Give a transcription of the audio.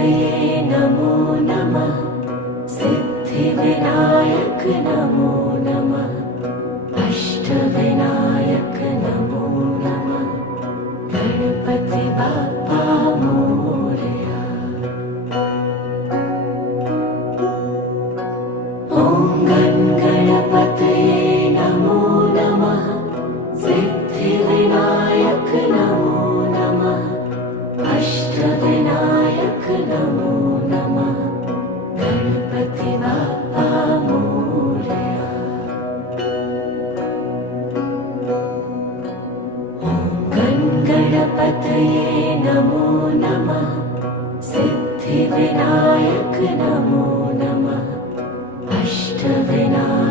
गणपतये नमो नमः। सिद्धिविनायक नमो नमः। अष्टविनायक नमो नमः। गणपति बाप्पा मोरया। ॐ गणपतये नमो नमः। सिद्धिविनायक नमो नमः। अष्टविनायक नमो नमः। गणपति बाप्पा मोरया। गणपतये नमो नमः। सिद्धिविनायक नमो नमः। अष्टविनायक